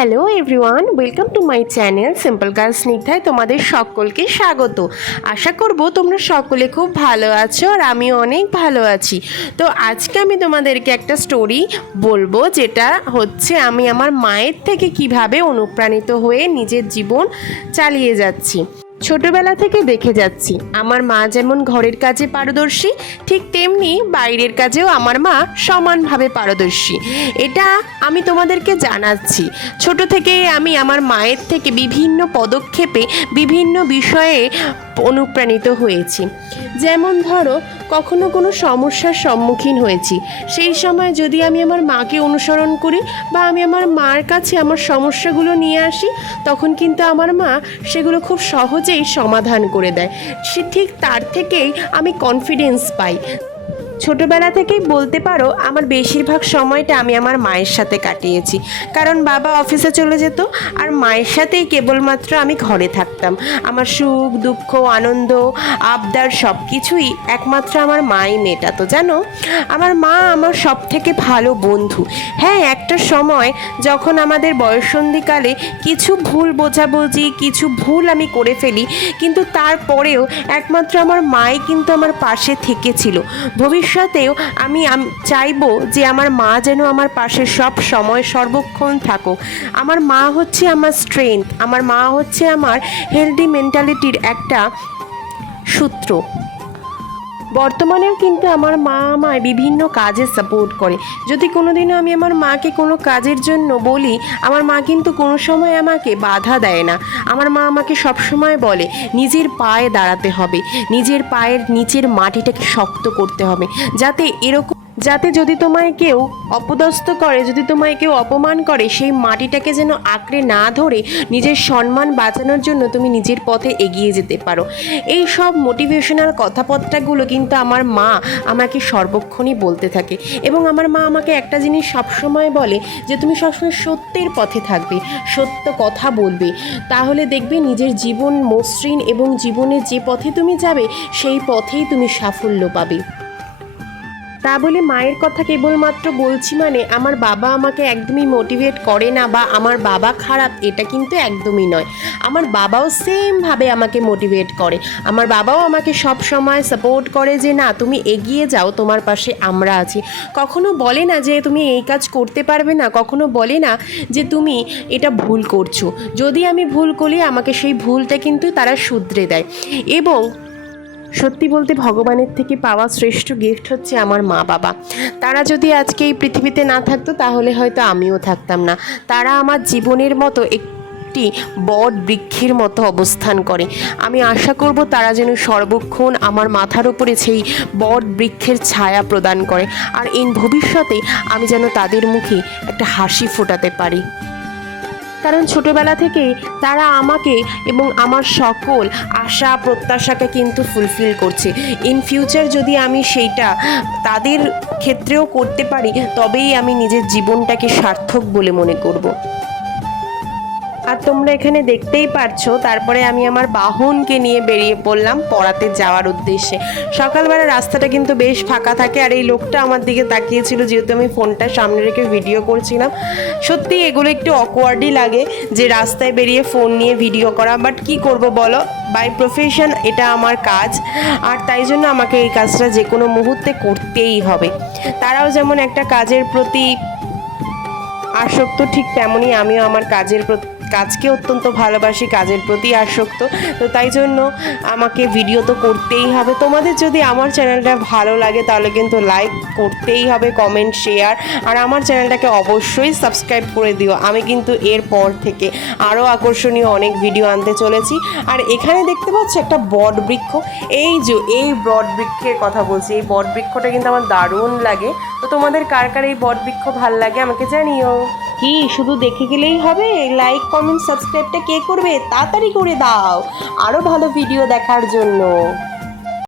Hello everyone, welcome to my channel simple girl স্নিগ্ধায় তোমাদের সকলকে স্বাগত। আশা করব তোমরা সকলে খুব ভালো আছো আর আমিও অনেক ভালো আছি। তো আজকে আমি তোমাদেরকে একটা স্টোরি বলবো, যেটা হচ্ছে আমি আমার মায়ের থেকে কিভাবে অনুপ্রাণিত হয়ে নিজের জীবন চালিয়ে যাচ্ছি। ছোটবেলা থেকে দেখে যাচ্ছি আমার মা যেমন ঘরের কাজে পারদর্শী, ঠিক তেমনি বাইরের কাজেও আমার মা সমানভাবে পারদর্শী। এটা আমি তোমাদেরকে জানাচ্ছি। ছোট থেকে আমি আমার মায়ের থেকে বিভিন্ন পদক্ষেপে বিভিন্ন বিষয়ে অনুপ্রাণিত হয়েছি। যেমন ধরো, কখনো কোনো সমস্যার সম্মুখীন হয়েছি, সেই সময় যদি আমি আমার মাকে অনুসরণ করি বা আমি আমার মার কাছে আমার সমস্যাগুলো নিয়ে আসি, তখন কিন্তু আমার মা সেগুলো খুব সহজেই সমাধান করে দেয়। সে ঠিক তার থেকেই আমি কনফিডেন্স পাই। ছোটোবেলা থেকেই বলতে পারো আমার বেশিরভাগ সময়টা আমি আমার মায়ের সাথে কাটিয়েছি, কারণ বাবা অফিসে চলে যেত আর মায়ের সাথেই কেবলমাত্র আমি ঘরে থাকতাম। আমার সুখ দুঃখ আনন্দ আবদার সব কিছুই একমাত্র আমার মাই মেটাতো। জানো, আমার মা আমার সব থেকে ভালো বন্ধু। হ্যাঁ, একটা সময় যখন আমাদের বয়ঃসন্ধিকালে কিছু ভুল বোঝাবুঝি, কিছু ভুল আমি করে ফেলি, কিন্তু তারপরেও একমাত্র আমার মাই কিন্তু আমার পাশে থেকেছিল। ভবিষ্যতেও আমি চাইবো যে আমার মা যেন আমার পাশে সব সময় সর্বক্ষণ থাকুক। আমার মা হচ্ছে আমার স্ট্রেংথ, আমার মা হচ্ছে আমার হেলদি মেন্টালিটির একটা সূত্র। বর্তমানেও কিন্তু আমার মা আমায় বিভিন্ন কাজে সাপোর্ট করে। যদি কোনোদিনও আমি আমার মাকে কোনো কাজের জন্য বলি, আমার মা কিন্তু কোনো সময় আমাকে বাধা দেয় না। আমার মা আমাকে সবসময় বলে নিজের পায়ে দাঁড়াতে হবে, নিজের পায়ের নিচের মাটিটাকে শক্ত করতে হবে, যাতে যদি তোমায় কেউ অপদস্থ করে, যদি তোমায় কেউ অপমান করে, সেই মাটিটাকে যেন আঁকড়ে না ধরে নিজের সম্মান বাঁচানোর জন্য তুমি নিজের পথে এগিয়ে যেতে পারো। এই সব মোটিভেশনাল কথাবার্তাগুলো কিন্তু আমার মা আমাকে সর্বক্ষণই বলতে থাকে। এবং আমার মা আমাকে একটা জিনিস সবসময় বলে যে তুমি সবসময় সত্যের পথে থাকবে, সত্য কথা বলবে, তাহলে দেখবে নিজের জীবন মসৃণ এবং জীবনের যে পথে তুমি যাবে সেই পথেই তুমি সাফল্য পাবে। তা বলে মায়ের কথা কেবলমাত্র বলছি মানে আমার বাবা আমাকে একদমই মোটিভেট করে না বা আমার বাবা খারাপ, এটা কিন্তু একদমই নয়। আমার বাবাও সেমভাবে আমাকে মোটিভেট করে। আমার বাবাও আমাকে সব সময় সাপোর্ট করে যে না, তুমি এগিয়ে যাও, তোমার পাশে আমরা আছি। কখনো বলে না যে তুমি এই কাজ করতে পারবে না, কখনো বলে না যে তুমি এটা ভুল করছো। যদি আমি ভুল করি, আমাকে সেই ভুলটা কিন্তু তারা শুধরে দেয়। এবং সত্যি বলতে ভগবানের থেকে পাওয়া শ্রেষ্ঠ গিফট হচ্ছে আমার মা বাবা। তারা যদি আজকে এই পৃথিবীতে না থাকতো, তাহলে হয়তো আমিও থাকতাম না। তারা আমার জীবনের মতো একটি বট বৃক্ষের মতো অবস্থান করে। আমি আশা করব তারা যেন সর্বক্ষণ আমার মাথার উপরে সেই বট বৃক্ষের ছায়া প্রদান করে, আর ভবিষ্যতে আমি যেন তাদের মুখে একটা হাসি ফোটাতে পারি। কারণ ছোটোবেলা থেকেই তারা আমাকে এবং আমার সকল আশা প্রত্যাশাকে কিন্তু ফুলফিল করছে। ইন ফিউচার যদি আমি সেইটা তাদের ক্ষেত্রেও করতে পারি, তবেই আমি নিজের জীবনটাকে সার্থক বলে মনে করব। আর তোমরা এখানে দেখতেই পারছো, তারপরে আমি আমার বাহনকে নিয়ে বেরিয়ে পড়লাম পড়াতে যাওয়ার উদ্দেশ্যে। সকালবেলা রাস্তাটা কিন্তু বেশ ফাঁকা থাকে, আর এই লোকটা আমার দিকে তাকিয়েছিল, যেহেতু আমি ফোনটা সামনে রেখে ভিডিও করছিলাম। সত্যি এগুলো একটু অকওয়ার্ডই লাগে যে রাস্তায় বেরিয়ে ফোন নিয়ে ভিডিও করা, বাট কি করব বলো, বাই প্রফেশন এটা আমার কাজ, আর তাই জন্য আমাকে এই কাজটা যে কোনো মুহূর্তে করতেই হবে। তারাও যেমন একটা কাজের প্রতি আসক্ত, ঠিক তেমনই আমিও আমার কাজকে অত্যন্ত ভালোবাসি, কাজের প্রতি আসক্ত। তো তাই জন্য আমাকে ভিডিও তো করতেই হবে। তোমাদের যদি আমার চ্যানেলটা ভালো লাগে তাহলে কিন্তু লাইক করতেই হবে, কমেন্ট শেয়ার, আর আমার চ্যানেলটাকে অবশ্যই সাবস্ক্রাইব করে দিও। আমি কিন্তু এরপর থেকে আরও আকর্ষণীয় অনেক ভিডিও আনতে চলেছি। আর এখানে দেখতে পাচ্ছি একটা বট বৃক্ষ, এই বট বৃক্ষের কথা বলছি। এই বট বৃক্ষটা কিন্তু আমার দারুণ লাগে। তো তোমাদের কার কার এই বট বৃক্ষ ভাল লাগে আমাকে জানিও। কি শুধু দেখে গেলেই হবে? লাইক কমেন্ট সাবস্ক্রাইবটা কে করবে? তাড়াতাড়ি করে দাও আরও ভালো ভিডিও দেখার জন্য।